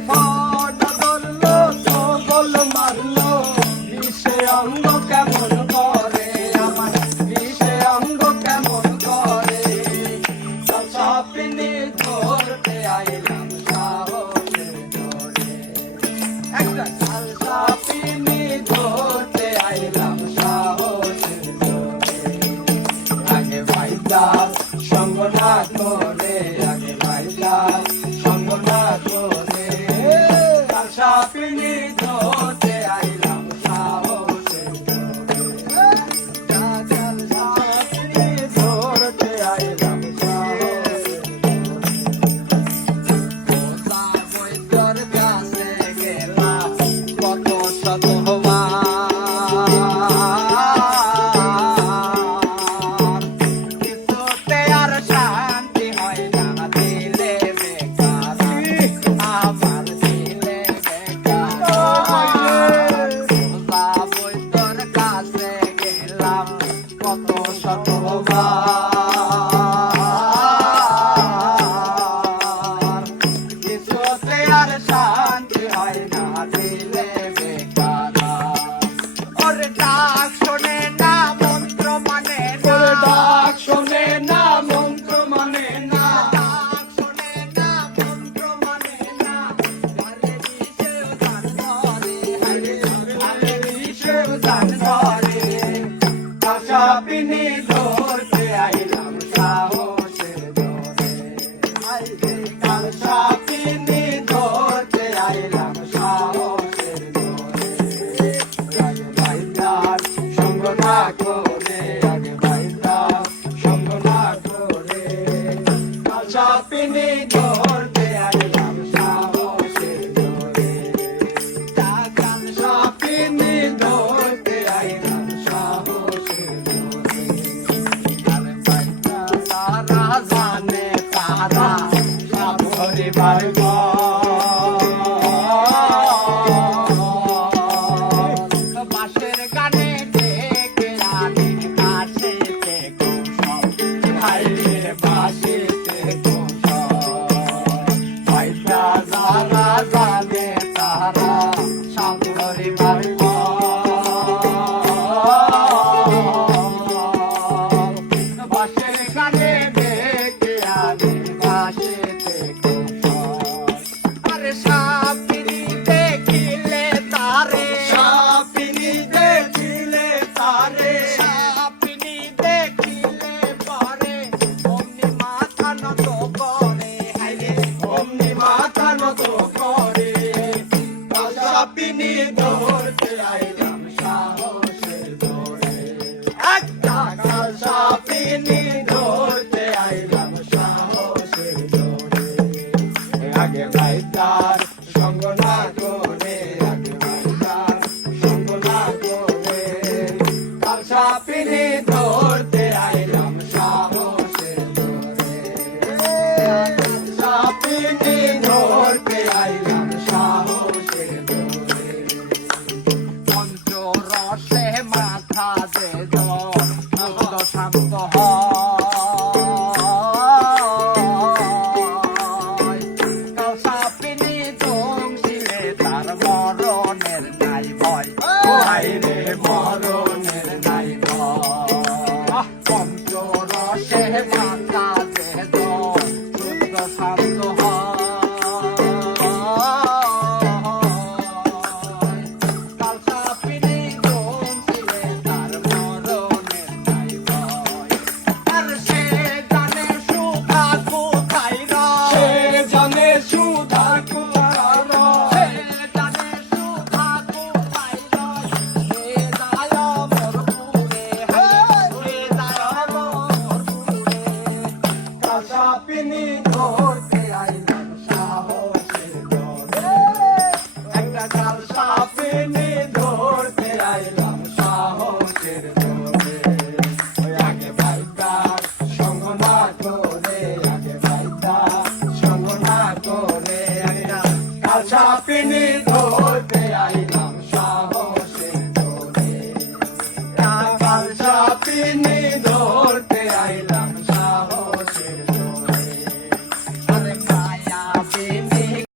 ফটা ধরলো ছবল মারলো বিষে অঙ্গ কেমন করে আমার বিষে অঙ্গ কেমন করে সাপিনি ধরতে আইলাম সাহসের জোরে একটা কাল সাপিনি ধরতে আইলাম সাহসের জোরে আগে ভাইটা সঙ্গ না করে আগে ভাইটা সঙ্গ না করে কাল সাপিনি ধরতে আইলাম সাহসের জোরে কাল সাপিনি ধরতে আইলাম সাহসের বৈদ্যর কাছে গেলাম কত শতবার কিছুতে আর শান্তি হয় না দিলে বেকার আমার দিলে বেকার বৈদ্যর কাছে গেলাম কত শতবার কিছুতে আর শান্তি হয় না দিলে বেকার ওরে ডাক শোনে না মন্ত্র মানে না ডাক শোনে না মন্ত্র মানে না ডাক শোনে না মন্ত্র মানে না আরে দিশেও জান ধরে আরে দিশেও জান ধরে সাপিনি ধরতে আইলাম সাহসের জোরে আইরে কাল সাপিনি ধরতে আইলাম সাহসের জোরে আগে ভাইটার সঙ্গ না করে আগে ভাইটার সঙ্গ না করে কাল সাপিনি ধরতে আইলাম সাহসের জোরে কাল সাপিনি ধরতে আইলাম সাহসের জোরে কাল ভাইটা তারা জানে তারা সব হরিবার বাঁশের গানে ডেকে রানী কাছেতে কৌশল হাইরে বাঁশিতে কৌশল ভাইটা যারা জানে তারা সব হরিবার বাঁশের গানে ডেকে রানী কাছেতে কৌশল আরে সাপিনি দেখিলে তারে সাপিনি দেখিলে তারে সাপিনি দেখিলে পারে অমনি মাথা নত করে হাইরে অমনি মাথা নত করে কাল সাপিনি ধরতে আইলাম সাহসের জোরে একটা কাল সাপিনি ধরতে আইলাম সাহসের জোরে আগে ভাইটার সঙ্গ না করে আগে ভাইটার সঙ্গ না করে কাল সাপিনি ধরতে আইলাম সাহসের জোরে সাপিনি ধরতে আইলাম